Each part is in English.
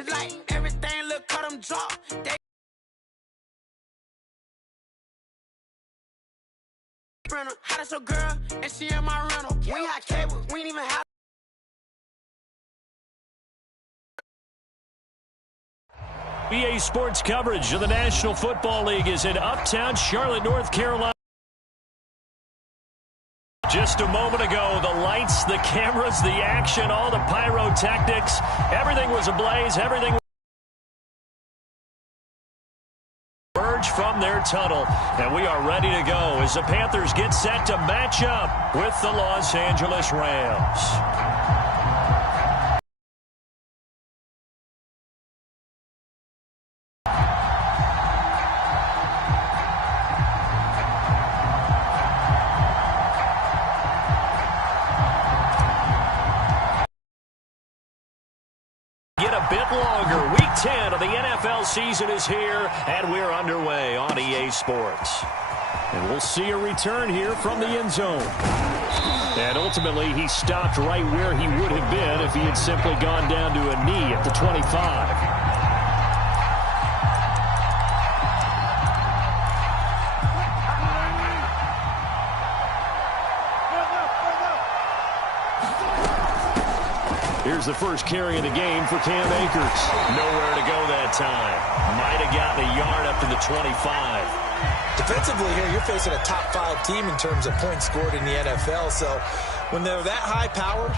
It's like everything look cut them drop. How does your girl and she in my rental? We ain't had cable, we ain't even have. EA Sports coverage of the National Football League is in uptown Charlotte, North Carolina. Just a moment ago, the lights, the cameras, the action, all the pyrotechnics, everything was ablaze, everything emerged from their tunnel, and we are ready to go as the Panthers get set to match up with the Los Angeles Rams. Bit longer. Week 10 of the NFL season is here, and we're underway on EA Sports. And we'll see a return here from the end zone. And ultimately, he stopped right where he would have been if he had simply gone down to a knee at the 25. Here's the first carry of the game for Cam Akers. Nowhere to go that time. Might have gotten a yard up to the 25. Defensively here, you're facing a top-5 team in terms of points scored in the NFL. So when they're that high-powered,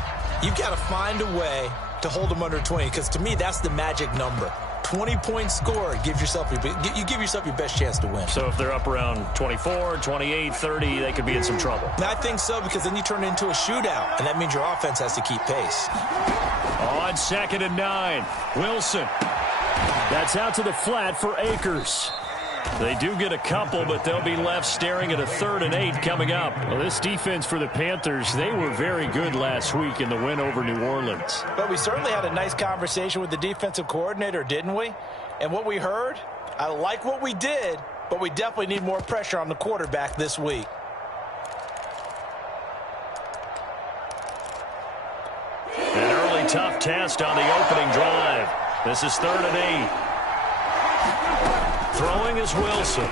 you've got to find a way to hold them under 20. Because to me, that's the magic number. 20-point score, you give yourself your best chance to win. So if they're up around 24, 28, 30, they could be in some trouble. I think so, because then you turn it into a shootout, and that means your offense has to keep pace. On 2nd and 9, Wilson. That's out to the flat for Akers. They do get a couple, but they'll be left staring at a 3rd and 8 coming up. Well, this defense for the Panthers, they were very good last week in the win over New Orleans. But we certainly had a nice conversation with the defensive coordinator, didn't we? And what we heard, I like what we did, but we definitely need more pressure on the quarterback this week. An early tough test on the opening drive. This is 3rd and 8. Throwing is Wilson.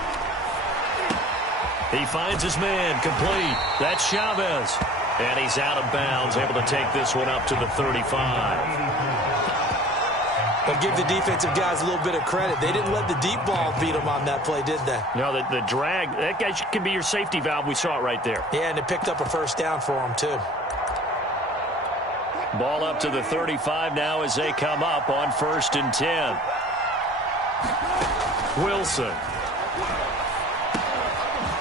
He finds his man, complete. That's Chavez. And he's out of bounds, able to take this one up to the 35. But give the defensive guys a little bit of credit. They didn't let the deep ball beat them on that play, did they? No, the drag, that guy can be your safety valve. We saw it right there. Yeah, and it picked up a first down for him, too. Ball up to the 35 now as they come up on 1st and 10. Wilson.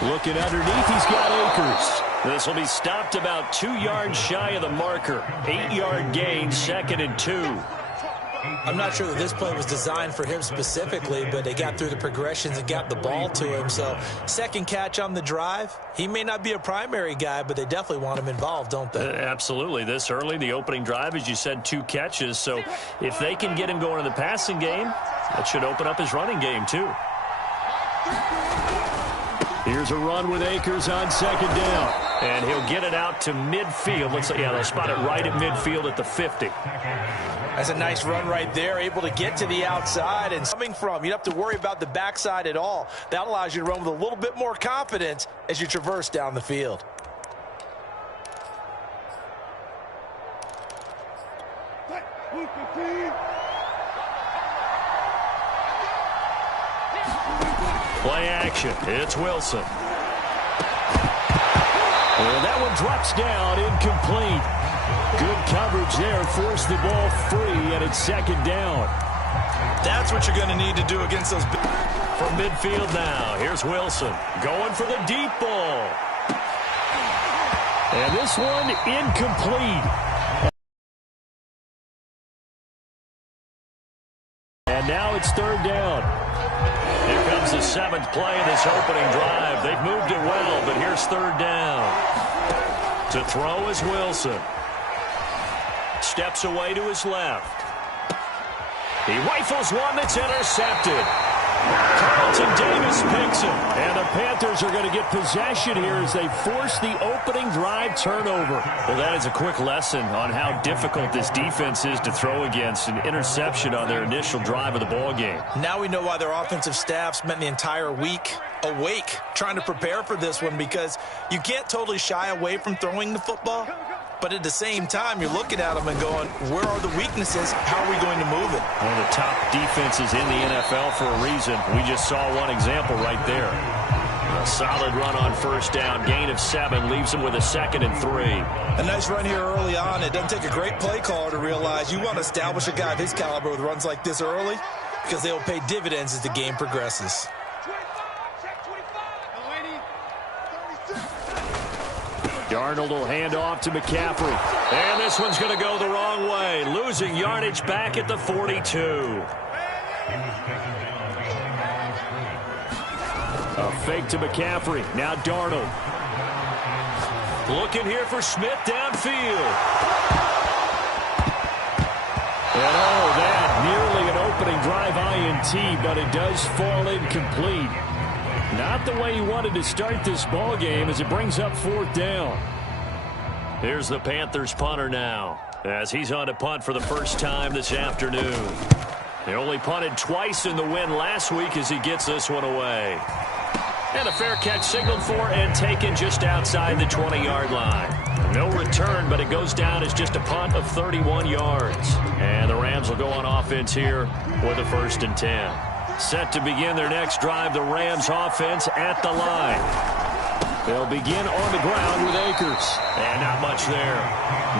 Looking underneath, he's got Akers. This will be stopped about 2 yards shy of the marker. 8-yard gain, 2nd and 2. I'm not sure that this play was designed for him specifically, but they got through the progressions and got the ball to him. So, second catch on the drive. He may not be a primary guy, but they definitely want him involved, don't they? Absolutely. This early, the opening drive, as you said, 2 catches. So, if they can get him going in the passing game, that should open up his running game, too. Here's a run with Akers on 2nd down. And he'll get it out to midfield. Looks like, yeah, they'll spot it right at midfield at the 50. That's a nice run right there, able to get to the outside. And coming from, you don't have to worry about the backside at all. That allows you to run with a little bit more confidence as you traverse down the field. Play action. It's Wilson. And that one drops down, incomplete. Good coverage there. Forced the ball free, and it's 2nd down. That's what you're going to need to do against those. From midfield now, here's Wilson going for the deep ball. And this one incomplete. And now it's 3rd down. Here comes the 7th play of this opening drive. They've moved it well, but here's 3rd down. To throw is Wilson. Steps away to his left. He rifles one that's intercepted. Carlton Davis picks it. And the Panthers are going to get possession here as they force the opening drive turnover. Well, that is a quick lesson on how difficult this defense is to throw against. An interception on their initial drive of the ball game. Now we know why their offensive staff spent the entire week awake trying to prepare for this one, because you can't totally shy away from throwing the football. But at the same time, you're looking at them and going, where are the weaknesses? How are we going to move it? One of the top defenses in the NFL for a reason. We just saw one example right there. A solid run on first down. Gain of 7 leaves them with a 2nd and 3. A nice run here early on. It doesn't take a great play caller to realize you want to establish a guy of his caliber with runs like this early, because they will pay dividends as the game progresses. Darnold will hand off to McCaffrey. And this one's going to go the wrong way. Losing yardage back at the 42. A fake to McCaffrey. Now Darnold. Looking here for Smith downfield. And that nearly an opening drive INT, but it does fall incomplete. Not the way he wanted to start this ball game as it brings up 4th down. Here's the Panthers punter now as he's on to punt for the first time this afternoon. They only punted twice in the win last week as he gets this one away. And a fair catch signaled for and taken just outside the 20-yard line. No return, but it goes down as just a punt of 31 yards. And the Rams will go on offense here with a 1st and 10. Set to begin their next drive, the Rams offense at the line. They'll begin on the ground with Akers. And not much there.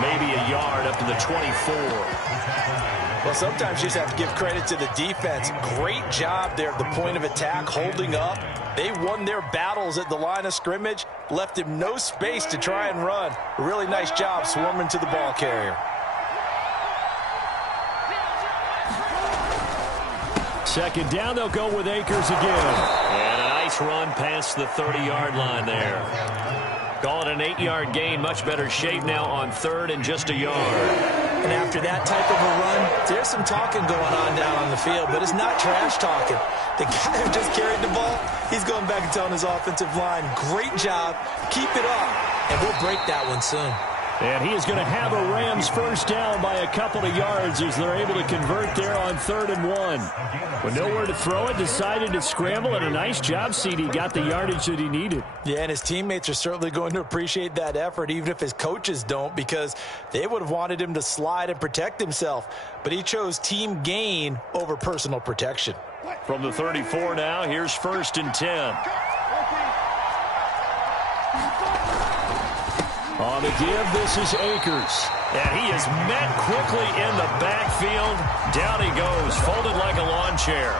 Maybe a yard up to the 24. Well, sometimes you just have to give credit to the defense. Great job there at the point of attack, holding up. They won their battles at the line of scrimmage, left him no space to try and run. A really nice job swarming to the ball carrier. Second down, they'll go with Akers again. And a nice run past the 30-yard line there. Call it an 8-yard gain. Much better shape now on 3rd and just a yard. And after that type of a run, there's some talking going on down on the field, but it's not trash talking. The guy who just carried the ball, he's going back and telling his offensive line, great job, keep it up, and we'll break that one soon. And he is going to have a Rams first down by a couple of yards as they're able to convert there on 3rd and 1. With nowhere to throw it, decided to scramble, and a nice job, CD. Got the yardage that he needed. Yeah, and his teammates are certainly going to appreciate that effort, even if his coaches don't, because they would have wanted him to slide and protect himself. But he chose team gain over personal protection. From the 34 now, here's 1st and 10. On the give, this is Akers. And he is met quickly in the backfield. Down he goes, folded like a lawn chair.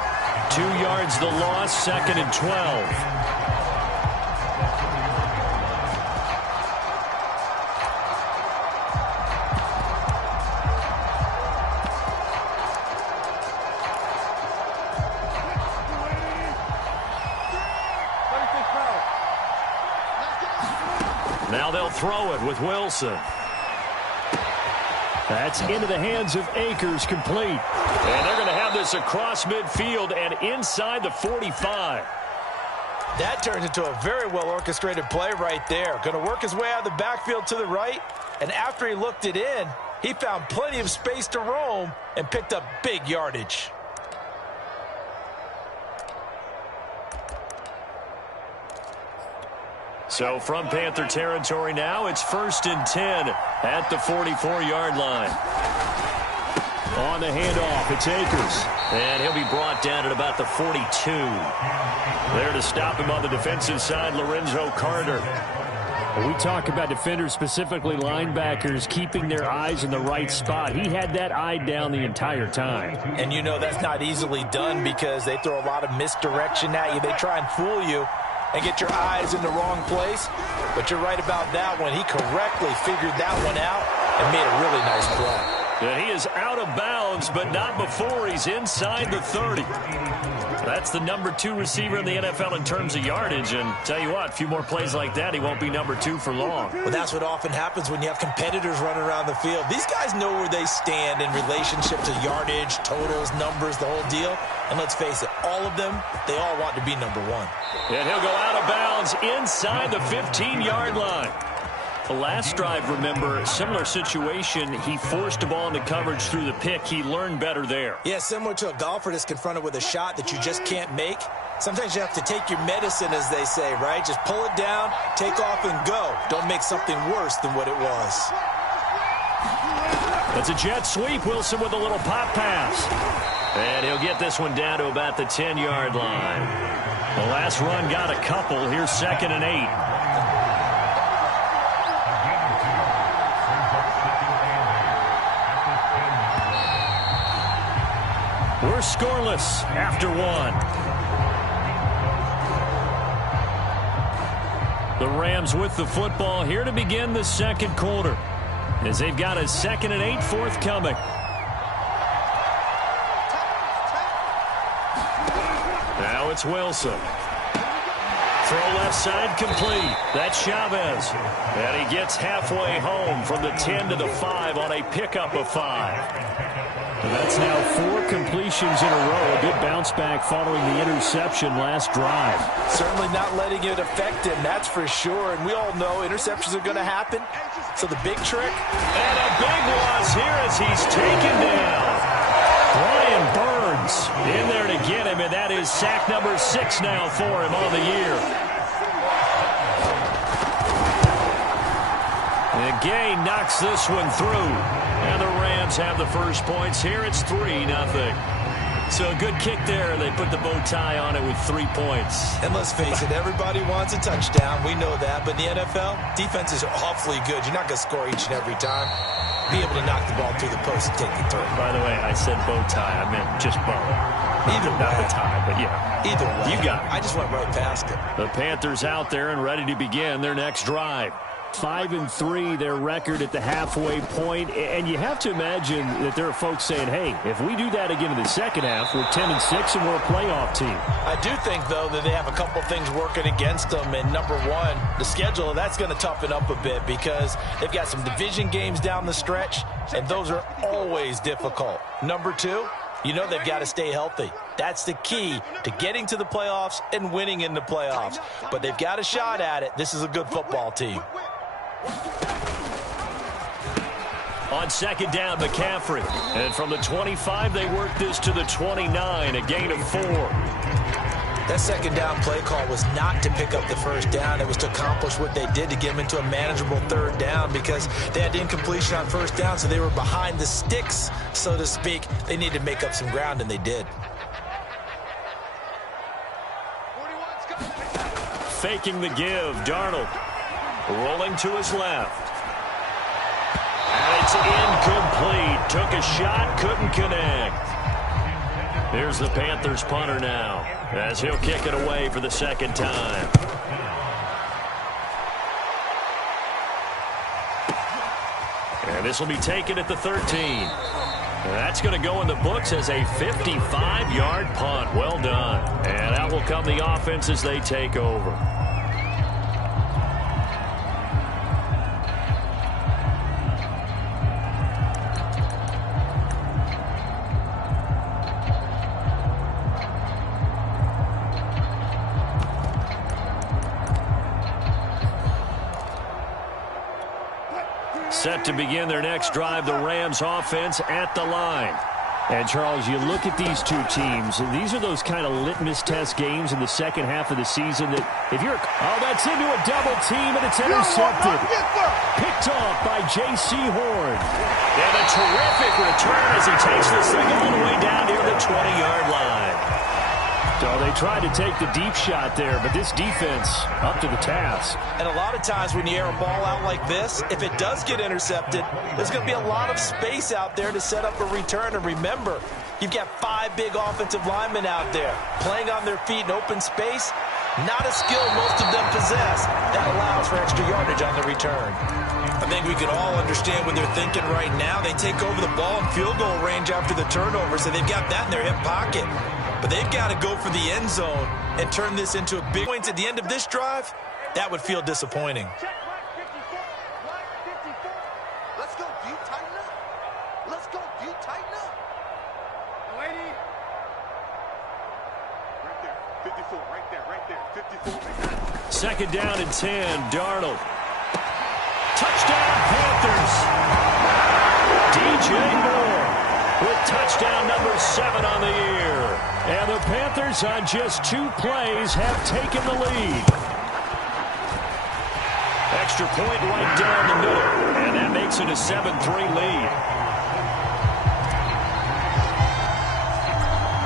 2 yards the loss, 2nd and 12. Now they'll throw it with Wilson. That's into the hands of Akers, complete. And they're going to have this across midfield and inside the 45. That turns into a very well-orchestrated play right there. Going to work his way out of the backfield to the right. And after he looked it in, he found plenty of space to roam and picked up big yardage. So from Panther territory now, it's 1st and 10 at the 44-yard line. On the handoff, it's Akers. And he'll be brought down at about the 42. There to stop him on the defensive side, Lorenzo Carter. When we talk about defenders, specifically linebackers, keeping their eyes in the right spot, he had that eye down the entire time. And you know that's not easily done because they throw a lot of misdirection at you. They try and fool you and get your eyes in the wrong place. But you're right about that one. He correctly figured that one out and made a really nice play. And he is out of bounds, but not before he's inside the 30. That's the number 2 receiver in the NFL in terms of yardage. And tell you what, a few more plays like that, he won't be number 2 for long. Well, that's what often happens when you have competitors running around the field. These guys know where they stand in relationship to yardage, totals, numbers, the whole deal. And let's face it, all of them, they all want to be number one. And he'll go out of bounds inside the 15-yard line. The last drive, remember, similar situation. He forced a ball into coverage through the pick. He learned better there. Yeah, similar to a golfer that's confronted with a shot that you just can't make. Sometimes you have to take your medicine, as they say, right? Just pull it down, take off, and go. Don't make something worse than what it was. That's a jet sweep. Wilson with a little pop pass. And he'll get this one down to about the 10-yard line. The last run got a couple. Here's 2nd and 8. We're scoreless after one. The Rams with the football here to begin the second quarter, as they've got a 2nd and 8 forthcoming. Now it's Wilson. Throw left side complete. That's Chavez. And he gets halfway home from the 10 to the 5 on a pickup of 5. And that's now 4 completions in a row. A good bounce back following the interception last drive. Certainly not letting it affect him, that's for sure. And we all know interceptions are going to happen. So the big trick. And a big loss here as he's taken down. Brian Burns in there to get him, and that is sack number 6 now for him on the year. And Gay knocks this one through. And the Rams have the first points here. It's 3-0. So a good kick there. They put the bow tie on it with 3 points. And let's face it, everybody wants a touchdown. We know that. But in the NFL, defenses are awfully good. You're not going to score each and every time. Be able to knock the ball through the post and take the throw. By the way, I said bow tie. I meant just bow. Either way. Not the tie, but yeah. Either way. You got it. I just went right past it. The Panthers out there and ready to begin their next drive. 5-3, their record at the halfway point. And you have to imagine that there are folks saying, hey, if we do that again in the second half, we're 10-6 and we're a playoff team. I do think, though, that they have a couple things working against them. And number one, the schedule, that's going to toughen up a bit because they've got some division games down the stretch, and those are always difficult. Number two, you know they've got to stay healthy. That's the key to getting to the playoffs and winning in the playoffs. But they've got a shot at it. This is a good football team. On second down, McCaffrey. And from the 25, they work this to the 29, a gain of 4. That second down play call was not to pick up the first down. It was to accomplish what they did to get them into a manageable third down because they had incompletion on first down, so they were behind the sticks, so to speak. They needed to make up some ground, and they did. Faking the give, Darnold. Rolling to his left. And it's incomplete. Took a shot, couldn't connect. Here's the Panthers punter now, as he'll kick it away for the second time. And this will be taken at the 13. And that's going to go in the books as a 55-yard punt. Well done. And out will come the offense as they take over. Set to begin their next drive, the Rams offense at the line. And, Charles, you look at these two teams, and these are those kind of litmus test games in the second half of the season that if you're... Oh, that's into a double team, and it's intercepted. Picked off by J.C. Horn. And a terrific return as he takes this thing all the way down near the 20-yard line. So they tried to take the deep shot there, but this defense up to the task. And a lot of times when you air a ball out like this, if it does get intercepted, there's going to be a lot of space out there to set up a return. And remember, you've got 5 big offensive linemen out there playing on their feet in open space. Not a skill most of them possess. That allows for extra yardage on the return. I think we can all understand what they're thinking right now. They take over the ball in field goal range after the turnover, so they've got that in their hip pocket. But they've got to go for the end zone and turn this into a big point at the end of this drive. That would feel disappointing. Let's go, D, tighten up. Let's go, D, tighten up. Lady. Second down and 10, Darnold. Touchdown, Panthers. DJ Moore with touchdown number 7 on the year. And the Panthers on just 2 plays have taken the lead. Extra point right down the middle. And that makes it a 7-3 lead.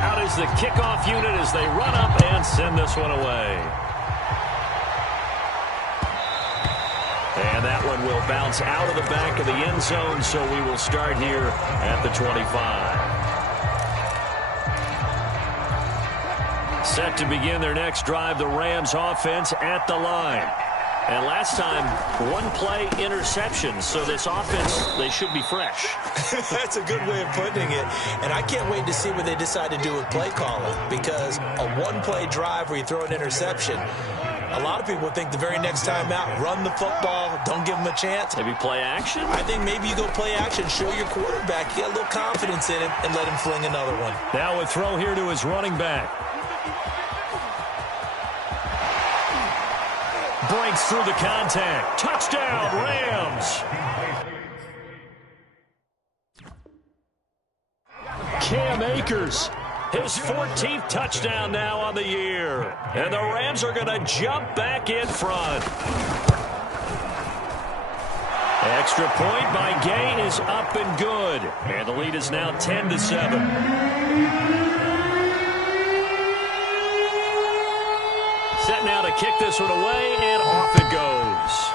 Out is the kickoff unit as they run up and send this one away. And that one will bounce out of the back of the end zone, so we will start here at the 25. Set to begin their next drive, the Rams offense at the line. And last time, 1-play interception, so this offense, they should be fresh. That's a good way of putting it. And I can't wait to see what they decide to do with play calling, because a 1-play drive where you throw an interception, a lot of people think the very next time out, run the football, don't give them a chance. Maybe play action? I think maybe you go play action, show your quarterback, get a little confidence in him, and let him fling another one. Now a throw here to his running back. Breaks through the contact. Touchdown, Rams. Cam Akers. His 14th touchdown now on the year. And the Rams are going to jump back in front. Extra point by Gay is up and good. And the lead is now 10-7. Set now to kick this one away, and off it goes.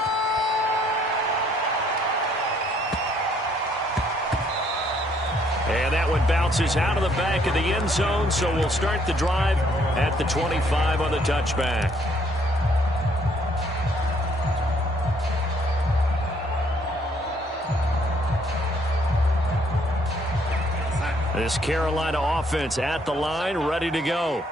And that one bounces out of the back of the end zone, so we'll start the drive at the 25 on the touchback. This Carolina offense at the line, ready to go.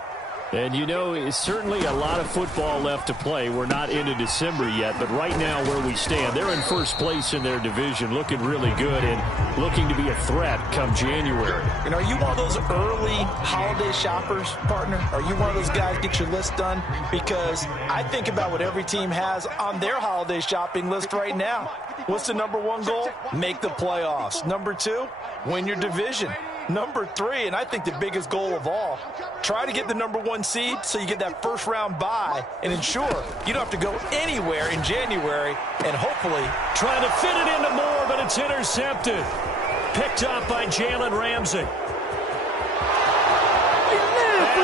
And, you know, it's certainly a lot of football left to play. We're not into December yet, but right now where we stand, they're in first place in their division, looking really good and looking to be a threat come January. And are you one of those early holiday shoppers, partner? Are you one of those guys get your list done? Because I think about what every team has on their holiday shopping list right now. What's the number 1 goal? Make the playoffs. Number 2, win your division. Number 3, and I think the biggest goal of all, try to get the number 1 seed so you get that first-round bye and ensure you don't have to go anywhere in January and hopefully trying to fit it into Moore, but it's intercepted. Picked up by Jalen Ramsey. And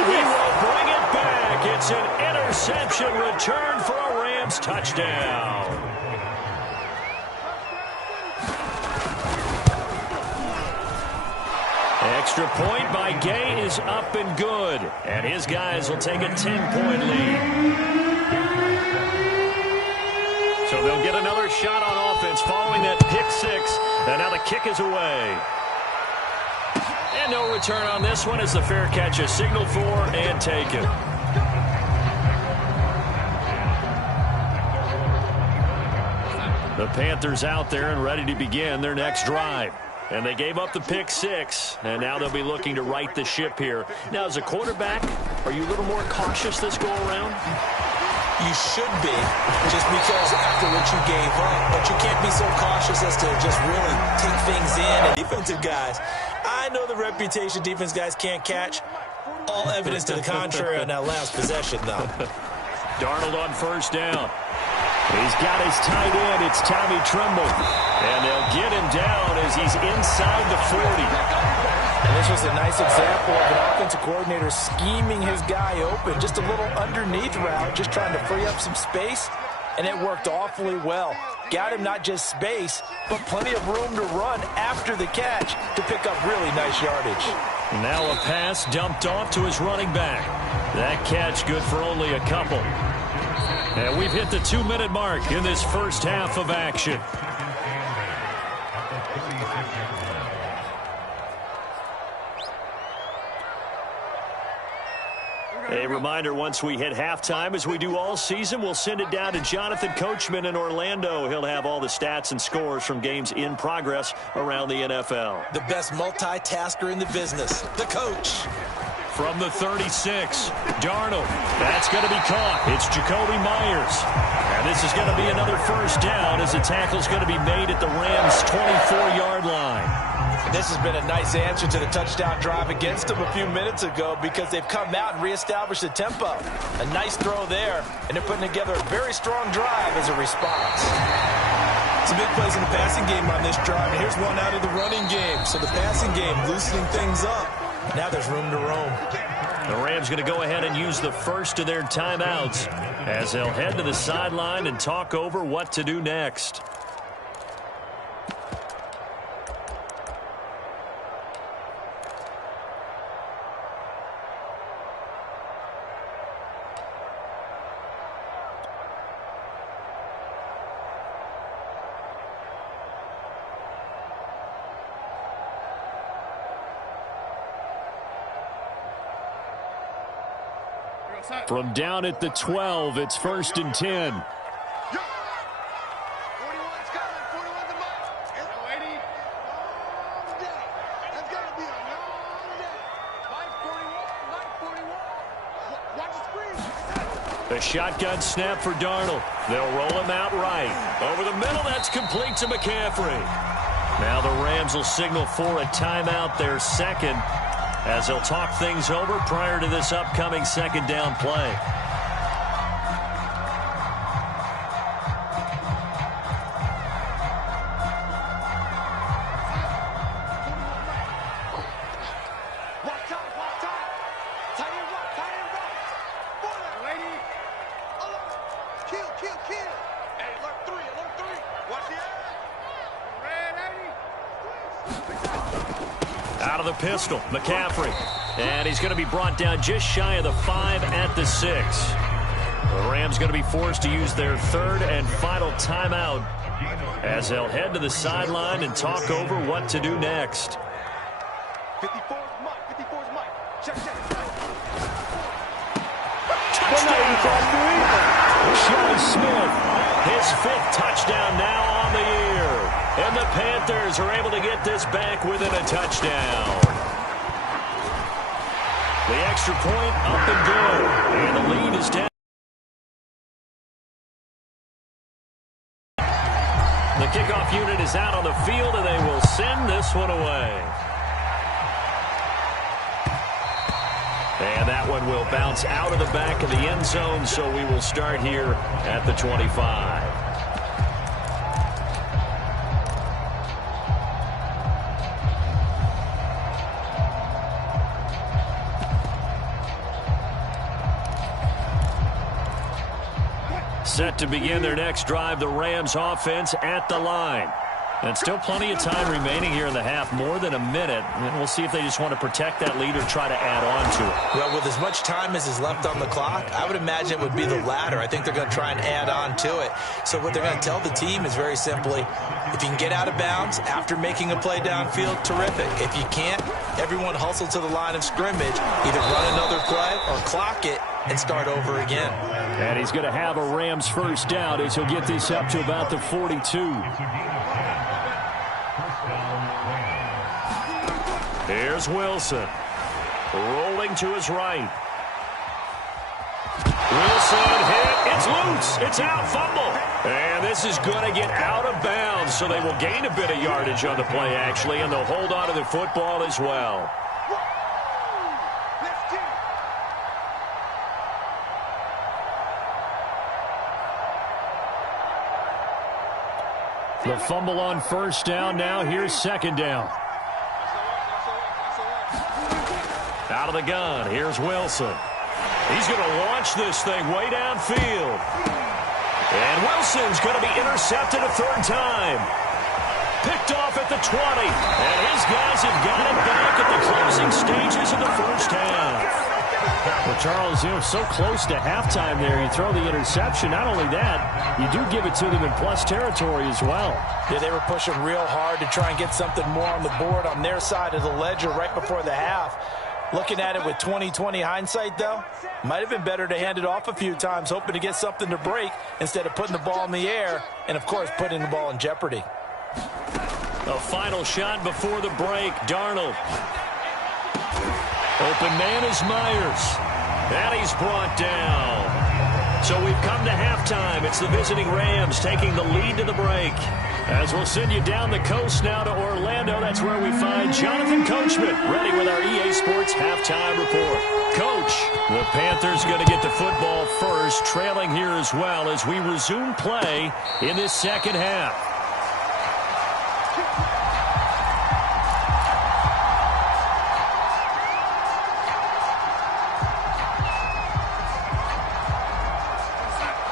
he will bring it back. It's an interception return for a Rams touchdown. Extra point by Gay is up and good. And his guys will take a 10-point lead. So they'll get another shot on offense following that pick 6. And now the kick is away. And no return on this one as the fair catch is signaled for and taken. The Panthers out there and ready to begin their next drive. And they gave up the pick 6, and now they'll be looking to right the ship here. Now, as a quarterback, are you a little more cautious this go-around? You should be, just because after what you gave up. But you can't be so cautious as to just really take things in. And defensive guys, I know the reputation defense guys can't catch. All evidence to the contrary on that last possession, though. Darnold on first down. He's got his tight end. It's Tommy Tremble. And they'll get him down as he's inside the 40. And this was a nice example of an offensive coordinator scheming his guy open. Just a little underneath route, just trying to free up some space. And it worked awfully well. Got him not just space, but plenty of room to run after the catch to pick up really nice yardage. Now a pass dumped off to his running back. That catch good for only a couple. And we've hit the 2-minute mark in this first half of action. A reminder, once we hit halftime, as we do all season, we'll send it down to Jonathan Coachman in Orlando. He'll have all the stats and scores from games in progress around the NFL. The best multitasker in the business, the coach. from the 36. Darnold. That's going to be caught. It's Jacoby Myers. And this is going to be another first down as the tackle's going to be made at the Rams' 24-yard line. This has been a nice answer to the touchdown drive against them a few minutes ago because they've come out and reestablished the tempo. A nice throw there, and they're putting together a very strong drive as a response. Some big plays in the passing game on this drive, and here's one out of the running game. So the passing game loosening things up. Now there's room to roam. The Rams going to go ahead and use the first of their timeouts as they'll head to the sideline and talk over what to do next. From down at the 12, it's 1st and 10. The shotgun snap for Darnold. They'll roll him out right. Over the middle, that's complete to McCaffrey. Now the Rams will signal for a timeout, their second, as they'll talk things over prior to this upcoming second down play. Out of the pistol, McCaffrey. And he's going to be brought down just shy of the 5 at the 6. The Rams going to be forced to use their third and final timeout as they'll head to the sideline and talk over what to do next. 54's Mike. Check. Sean Smith, his 5th touchdown now on the year. And the Panthers are able to get this back within a touchdown. The extra point up and good. And the lead is down. The kickoff unit is out on the field, and they will send this one away. And that one will bounce out of the back of the end zone, so we will start here at the 25. Set to begin their next drive, the Rams offense at the line. And still plenty of time remaining here in the half, more than a minute. And we'll see if they just want to protect that lead or try to add on to it. Well, with as much time as is left on the clock, I would imagine it would be the latter. I think they're going to try and add on to it. So what they're going to tell the team is very simply, if you can get out of bounds after making a play downfield, terrific. If you can't, everyone hustle to the line of scrimmage, either run another play or clock it and start over again. And he's going to have a Rams first down as he'll get this up to about the 42. Here's Wilson. Rolling to his right. Wilson hit. It's loose. It's out. Fumble. And this is going to get out of bounds, so they will gain a bit of yardage on the play, actually, and they'll hold on to the football as well. The fumble on first down. Now here's second down. Out of the gun, here's Wilson. He's going to launch this thing way downfield. And Wilson's going to be intercepted a third time. Picked off at the 20. And his guys have got it back at the closing stages of the first half. Well, Charles, so close to halftime there. You throw the interception. Not only that, you do give it to them in plus territory as well. Yeah, they were pushing real hard to try and get something more on the board on their side of the ledger right before the half. Looking at it with 20/20 hindsight, though, might have been better to hand it off a few times, hoping to get something to break instead of putting the ball in the air and, of course, putting the ball in jeopardy. A final shot before the break. Darnold. Open man is Myers. And he's brought down. So we've come to halftime. It's the visiting Rams taking the lead to the break. As we'll send you down the coast now to Orlando, that's where we find Jonathan Coachman, ready with our EA Sports halftime report. Coach, the Panthers going to get the football first, trailing here as well as we resume play in this second half.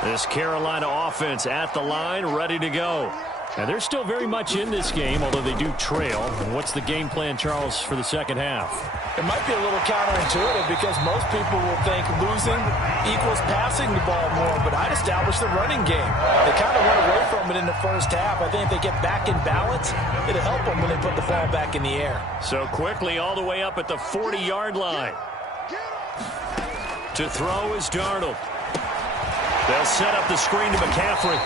This Carolina offense at the line, ready to go. And they're still very much in this game, although they do trail. And what's the game plan, Charles, for the second half? It might be a little counterintuitive because most people will think losing equals passing the ball more, but I'd establish the running game. They kind of went away from it in the first half. I think if they get back in balance, it'll help them when they put the ball back in the air. So quickly all the way up at the 40-yard line. To throw is Darnold. They'll set up the screen to McCaffrey.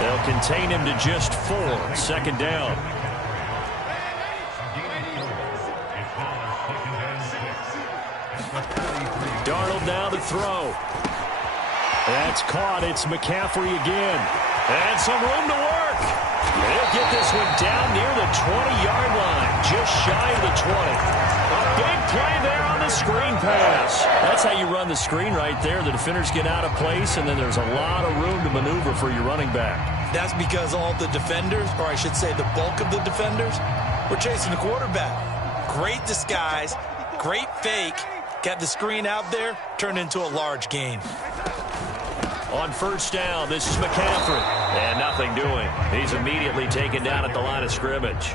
They'll contain him to just 4. Second down. Darnold now to throw. That's caught. It's McCaffrey again. And some room to work. They'll get this one down near the 20-yard line. Just shy of the 20. A big play there on the screen pass. That's how you run the screen right there. The defenders get out of place, and then there's a lot of room to maneuver for your running back. That's because all the defenders, or I should say the bulk of the defenders, were chasing the quarterback. Great disguise, great fake. Got the screen out there, turned into a large gain. On first down, this is McCaffrey. And nothing doing. He's immediately taken down at the line of scrimmage.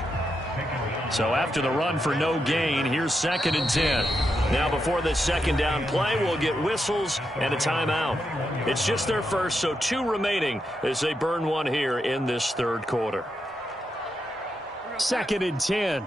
So after the run for no gain, here's 2nd and 10. Now before this second down play, we'll get whistles and a timeout. It's just their first, so 2 remaining as they burn one here in this third quarter. 2nd and 10.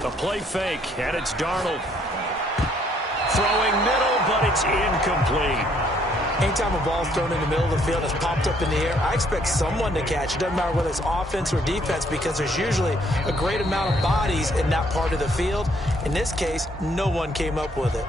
A play fake, and it's Darnold. Throwing middle, but it's incomplete. Anytime a ball's thrown in the middle of the field, it's popped up in the air, I expect someone to catch. It doesn't matter whether it's offense or defense because there's usually a great amount of bodies in that part of the field. In this case, no one came up with it.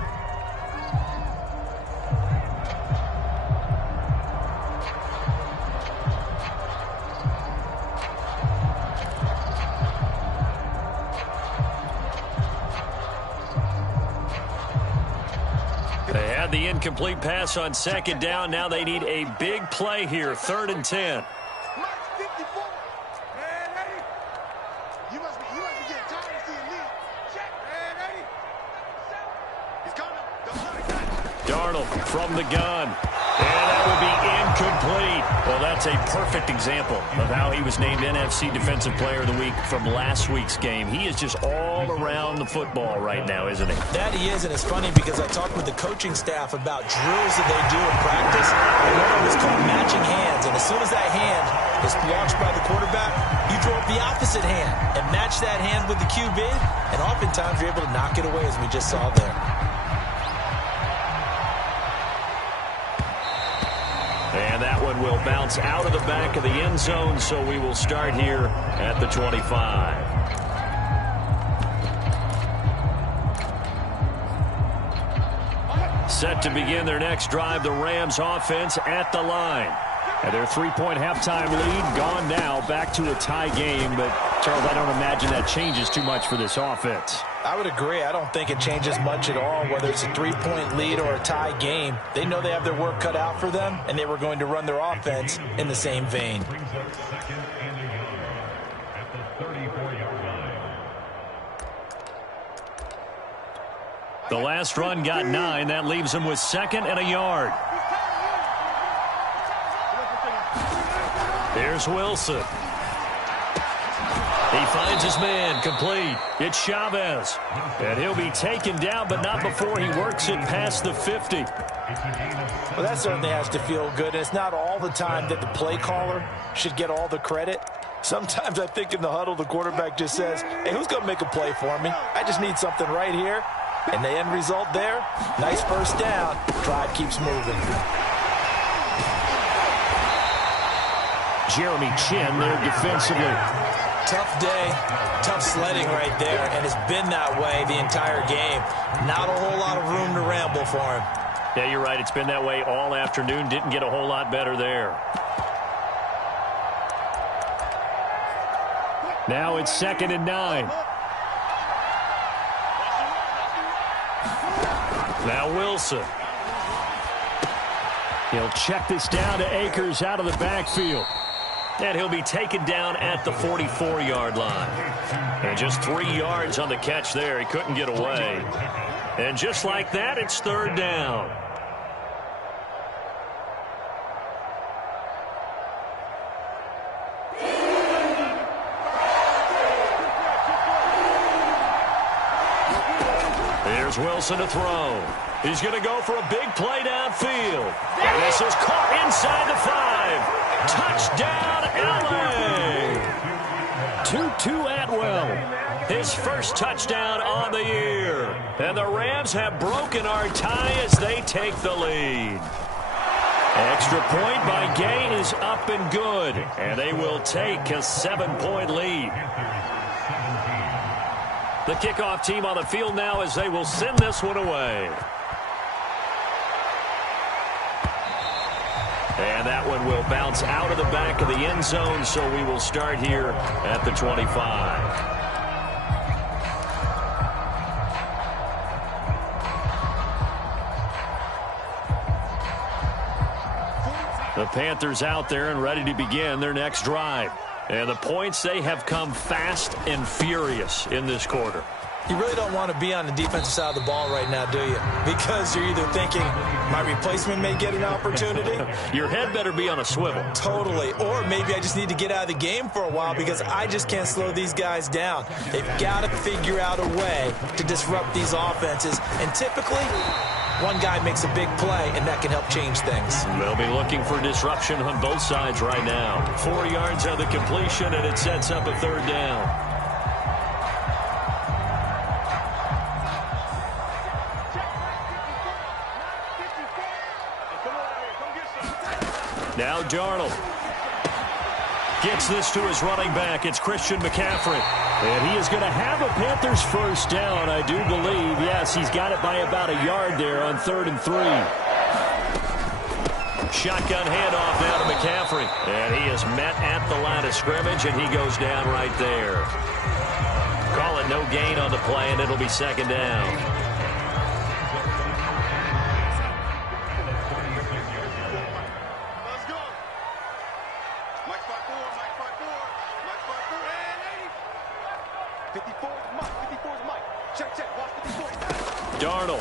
The incomplete pass on second down. Now they need a big play here. 3rd and 10. Darnold from the gun. And that will be incomplete. Well, that's a perfect example of how he was named NFC Defensive Player of the Week from last week's game. He is just all around the football right now, isn't he? That he is, and it's funny because I talked with the coaching staff about drills that they do in practice. And one of them is called matching hands. And as soon as that hand is launched by the quarterback, you throw up the opposite hand and match that hand with the QB. And oftentimes you're able to knock it away, as we just saw there. And that one will bounce out of the back of the end zone, so we will start here at the 25. Set to begin their next drive, the Rams offense at the line. And their 3-point halftime lead gone now, back to a tie game. But, Charles, I don't imagine that changes too much for this offense. I would agree. I don't think it changes much at all, whether it's a 3-point lead or a tie game. They know they have their work cut out for them, and they were going to run their offense in the same vein. The last run got 9. That leaves them with 2nd and a yard. Here's Wilson. He finds his man, complete. It's Chavez. And he'll be taken down, but not before he works it past the 50. Well, that certainly has to feel good. It's not all the time that the play caller should get all the credit. Sometimes I think in the huddle, the quarterback just says, hey, who's going to make a play for me? I just need something right here. And the end result there, nice first down. Drive keeps moving. Jeremy Chin there defensively. Tough day, tough sledding right there, and it's been that way the entire game. Not a whole lot of room to ramble for him. Yeah, you're right. It's been that way all afternoon. Didn't get a whole lot better there. Now it's 2nd and 9. Now Wilson. He'll check this down to Akers out of the backfield. And he'll be taken down at the 44-yard line. And just 3 yards on the catch there. He couldn't get away. And just like that, it's 3rd down. Here's Wilson to throw. He's going to go for a big play downfield. And this is caught inside the 5. Touchdown, L.A. Tutu Atwell. His first touchdown on the year. And the Rams have broken our tie as they take the lead. Extra point by Gay is up and good. And they will take a 7-point lead. The kickoff team on the field now as they will send this one away. And that one will bounce out of the back of the end zone, so we will start here at the 25. The Panthers out there and ready to begin their next drive. And the points, they have come fast and furious in this quarter. You really don't want to be on the defensive side of the ball right now, do you? Because you're either thinking, my replacement may get an opportunity. Your head better be on a swivel. Totally. Or maybe I just need to get out of the game for a while because I just can't slow these guys down. They've got to figure out a way to disrupt these offenses. And typically, one guy makes a big play, and that can help change things. They'll be looking for disruption on both sides right now. 4 yards on the completion, and it sets up a 3rd down. Now Darnold gets this to his running back. It's Christian McCaffrey. And he is going to have a Panthers first down, I do believe. Yes, he's got it by about a yard there on 3rd and 3. Shotgun handoff now to McCaffrey. And he is met at the line of scrimmage, and he goes down right there. Call it no gain on the play, and it'll be 2nd down. Darnold.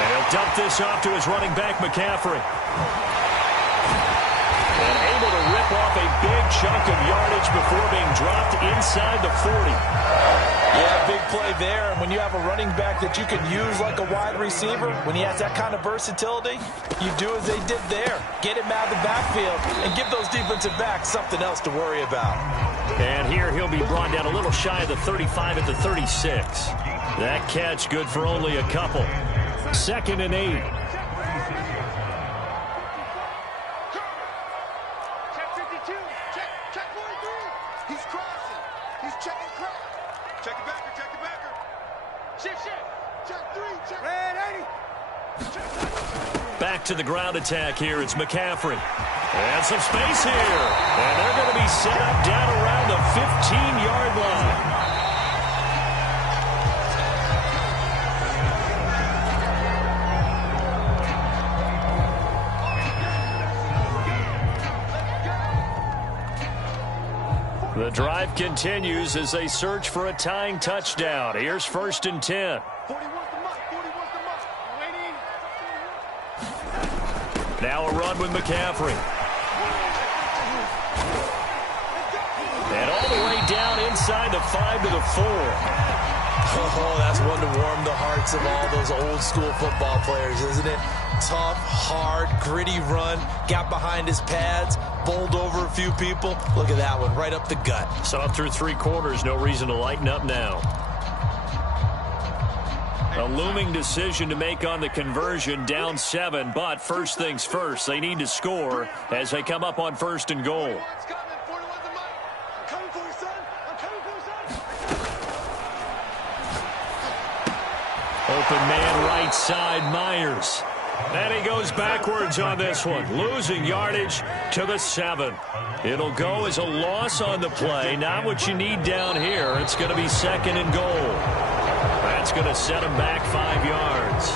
And he'll dump this off to his running back, McCaffrey. And able to rip off a big chunk of yardage before being dropped inside the 40. Yeah, big play there. And when you have a running back that you can use like a wide receiver, when he has that kind of versatility, you do as they did there. Get him out of the backfield and give those defensive backs something else to worry about. And here he'll be brought down a little shy of the 35 at the 36. That catch good for only a couple. 2nd and 8. Check 52. Check 43. He's crossing. He's checking cross. Check it backer. Check it backer. Shift. Check 3. Check. Red 80. Back to the ground attack here. It's McCaffrey. And some space here. And they're going to be set up down around the 15-yard line. The drive continues as they search for a tying touchdown. Here's 1st and 10. Now a run with McCaffrey. And all the way down inside the 5 to the 4. Oh, that's one to warm the hearts of all those old school football players, isn't it? Tough, hard, gritty run, got behind his pads, bowled over a few people. Look at that one, right up the gut. So through 3 quarters, no reason to lighten up now. A looming decision to make on the conversion, down 7, but first things first, they need to score as they come up on 1st and goal. Open man right side, Myers. And he goes backwards on this one, losing yardage to the 7. It'll go as a loss on the play, not what you need down here. It's going to be 2nd and goal. That's going to set him back 5 yards.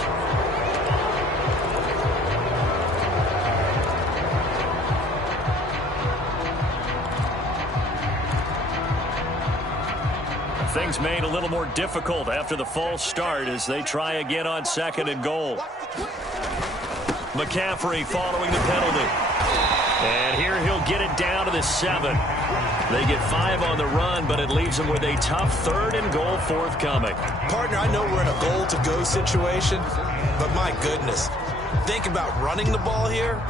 Things made a little more difficult after the false start as they try again on 2nd and goal. McCaffrey following the penalty. And here he'll get it down to the 7. They get 5 on the run, but it leaves them with a tough 3rd and goal forthcoming. Partner, I know we're in a goal-to-go situation, but my goodness, think about running the ball here.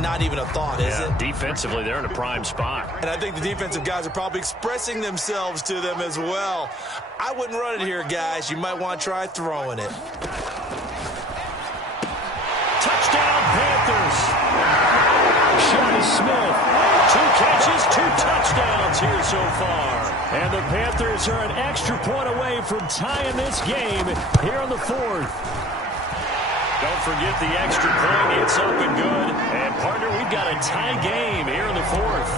Not even a thought, is it? Defensively, they're in a prime spot. And I think the defensive guys are probably expressing themselves to them as well. I wouldn't run it here, guys. You might want to try throwing it. Touchdown, Panthers. Shotty Smith. 2 catches, 2 touchdowns here so far. And the Panthers are an extra point away from tying this game here on the 4th. Don't forget the extra point. It's up and good. And, partner, we've got a tie game here in the 4th.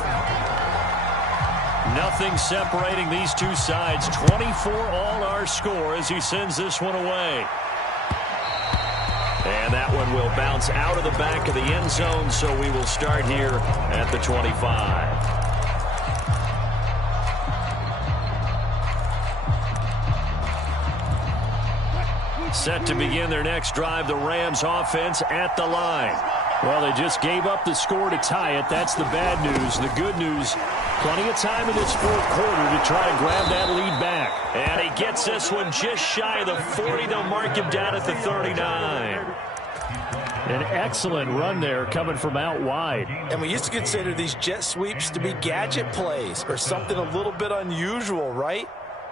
Nothing separating these two sides. 24 all our score as he sends this one away. And that one will bounce out of the back of the end zone, so we will start here at the 25. Set to begin their next drive, the Rams offense at the line. Well, they just gave up the score to tie it. That's the bad news. The good news, plenty of time in this 4th quarter to try and grab that lead back. And he gets this one just shy of the 40. They'll mark him down at the 39. An excellent run there coming from out wide. And we used to consider these jet sweeps to be gadget plays or something a little bit unusual, right?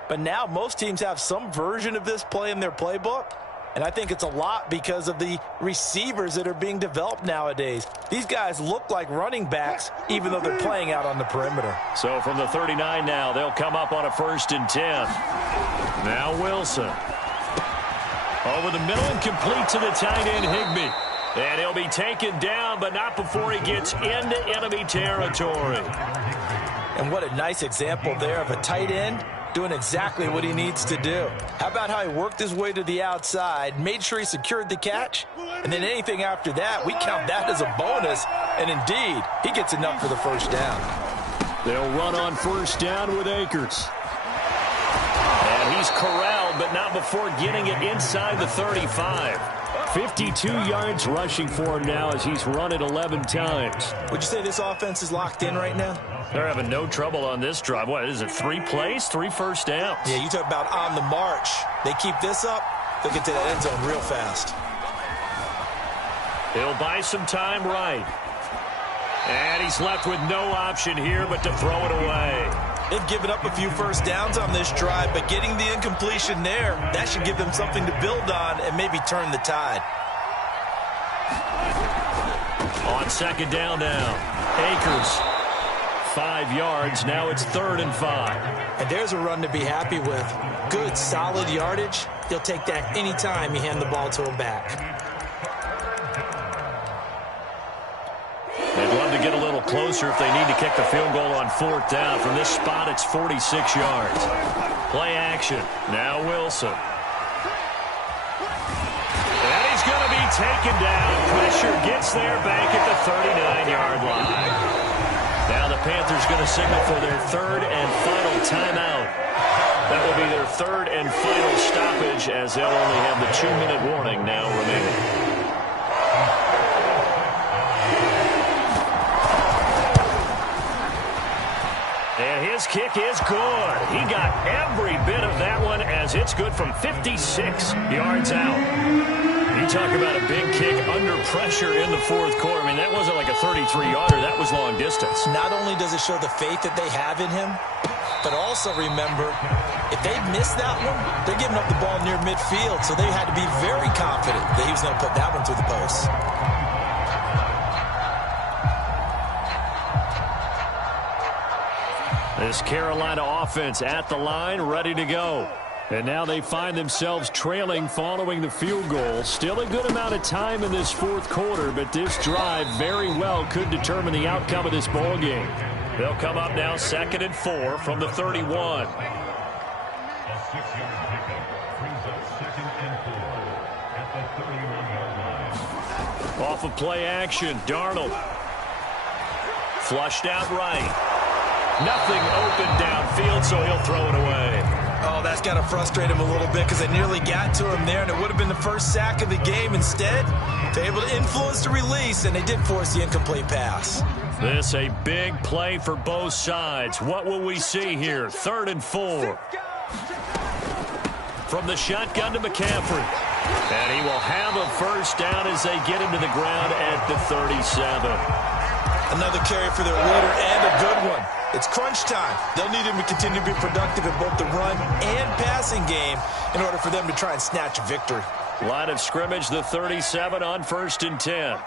But now most teams have some version of this play in their playbook. And I think it's a lot because of the receivers that are being developed nowadays. These guys look like running backs even though they're playing out on the perimeter. So from the 39 now, they'll come up on a 1st and 10. Now Wilson. Over the middle and complete to the tight end Higbee. And he'll be taken down, but not before he gets into enemy territory. And what a nice example there of a tight end doing exactly what he needs to do. How about how he worked his way to the outside, made sure he secured the catch, and then anything after that, we count that as a bonus, and indeed, he gets enough for the 1st down. They'll run on 1st down with Akers. And he's corralled, but not before getting it inside the 35. 52 yards rushing for him now as he's run it 11 times. Would you say this offense is locked in right now? They're having no trouble on this drive. What is it, 3 plays, 3 first downs? Yeah, you talk about on the march. They keep this up, they'll get to that end zone real fast. He'll buy some time right. And he's left with no option here but to throw it away. They've given up a few first downs on this drive, but getting the incompletion there, that should give them something to build on and maybe turn the tide. On 2nd down now, Akers. 5 yards. Now it's 3rd and 5. And there's a run to be happy with. Good, solid yardage. He'll take that anytime you hand the ball to him back. They'd love to get a little closer if they need to kick the field goal on 4th down. From this spot, it's 46 yards. Play action. Now Wilson. And he's going to be taken down. Pressure gets there back at the 39-yard line. Now the Panthers going to signal for their 3rd and final timeout. That will be their 3rd and final stoppage as they'll only have the 2-minute warning now remaining. And his This kick is good. He got every bit of that one as it's good from 56 yards out. You talk about a big kick under pressure in the fourth quarter. I mean, that wasn't like a 33-yarder. That was long distance. Not only does it show the faith that they have in him, but also remember, if they miss that one, they're giving up the ball near midfield, so they had to be very confident that he was going to put that one through the post. This Carolina offense at the line, ready to go. And now they find themselves trailing following the field goal. Still a good amount of time in this fourth quarter, but this drive very well could determine the outcome of this ball game. They'll come up now 2nd and 4 from the 31. A 6-yard pickup brings up 2nd and 4 at the 31-yard line. Off of play action, Darnold. Flushed out right. Nothing open downfield, so he'll throw it away. Oh, that's got to frustrate him a little bit because they nearly got to him there, and it would have been the first sack of the game. Instead, they're able to influence the release, and they did force the incomplete pass. This a big play for both sides. What will we see here? 3rd and 4. From the shotgun to McCaffrey. And he will have a first down as they get him to the ground at the 37. Another carry for their leader and a good one. It's crunch time. They'll need him to continue to be productive in both the run and passing game in order for them to try and snatch a victory. Line of scrimmage, the 37 on 1st and 10.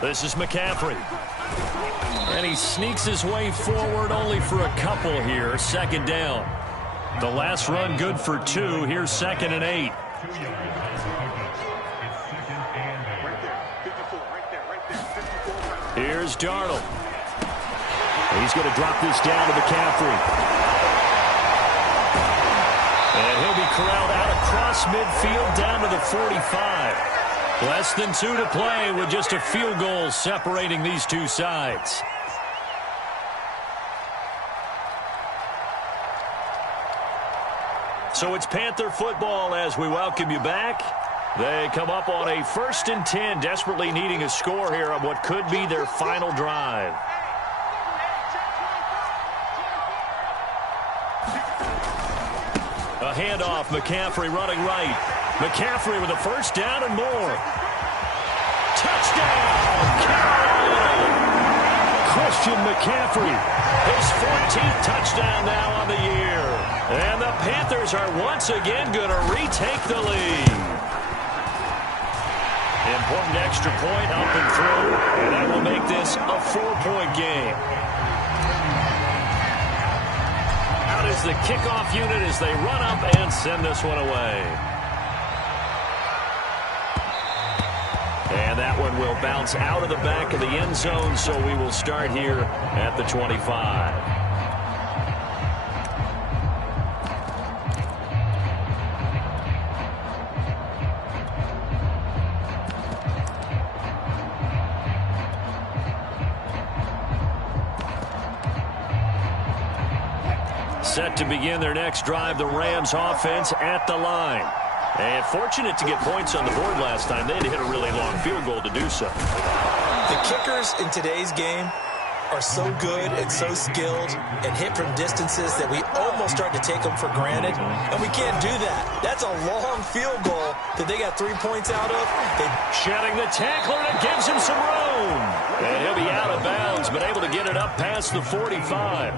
This is McCaffrey. And he sneaks his way forward only for a couple here. 2nd down. The last run good for 2. Here's 2nd and 8. Here's Darnold. He's going to drop this down to McCaffrey. And he'll be corralled out across midfield down to the 45. Less than 2 to play with just a field goal separating these two sides. So it's Panther football as we welcome you back. They come up on a 1st and 10, desperately needing a score here on what could be their final drive. A handoff, McCaffrey running right. McCaffrey with a first down and more. Touchdown, Carolina! Christian McCaffrey, his 14th touchdown now on the year. And the Panthers are once again going to retake the lead. Important extra point up and through, and that will make this a 4-point game. Out is the kickoff unit as they run up and send this one away. And that one will bounce out of the back of the end zone, so we will start here at the 25. Set to begin their next drive, the Rams offense at the line. And fortunate to get points on the board last time. They had to hit a really long field goal to do so. The kickers in today's game are so good and so skilled and hit from distances that we almost start to take them for granted. And we can't do that. That's a long field goal that they got 3 points out of. Shedding the tackler, and it gives him some room. And he'll be out of bounds, but able to get it up past the 45.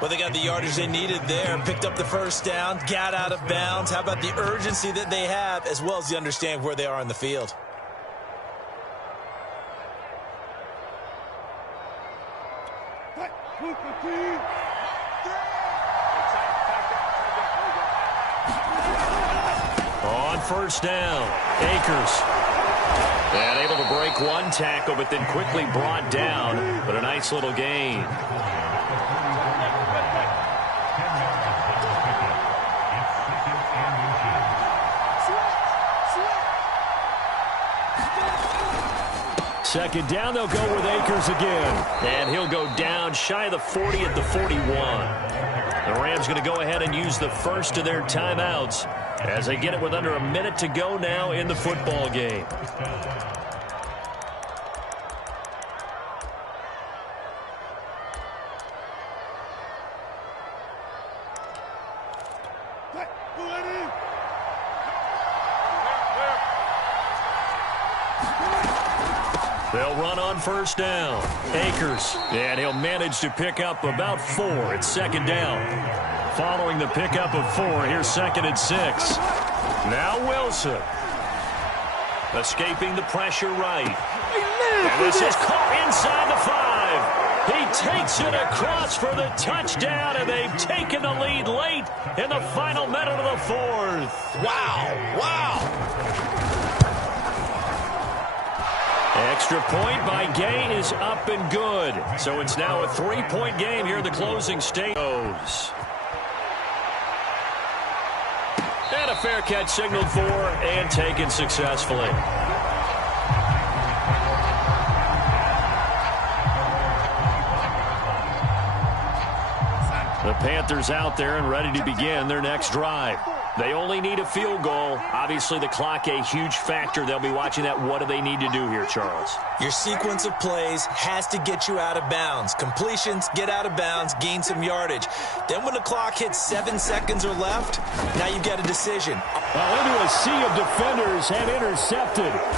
Well, they got the yardage they needed there, picked up the first down, got out of bounds. How about the urgency that they have, as well as the understand where they are on the field? On first down, Akers. And able to break one tackle, but then quickly brought down. But a nice little gain. Second down, they'll go with Akers again. And he'll go down shy of the 40 at the 41. The Rams going to go ahead and use the first of their timeouts as they get it with under a minute to go now in the football game. They'll run on first down. Akers, and he'll manage to pick up about 4. It's second down. Following the pickup of 4, here's 2nd and 6. Now Wilson. Escaping the pressure right. And this is caught inside the 5. He takes it across for the touchdown, and they've taken the lead late in the final minute of the 4th. Wow. Extra point by Gay is up and good. So it's now a 3-point game here in the closing stage. And a fair catch signaled for and taken successfully. The Panthers out there and ready to begin their next drive. They only need a field goal. Obviously, the clock a huge factor. They'll be watching that. What do they need to do here, Charles? Your sequence of plays has to get you out of bounds. Completions, get out of bounds, gain some yardage. Then when the clock hits 7 seconds or left, now you've got a decision. Well, into a sea of defenders and intercepted.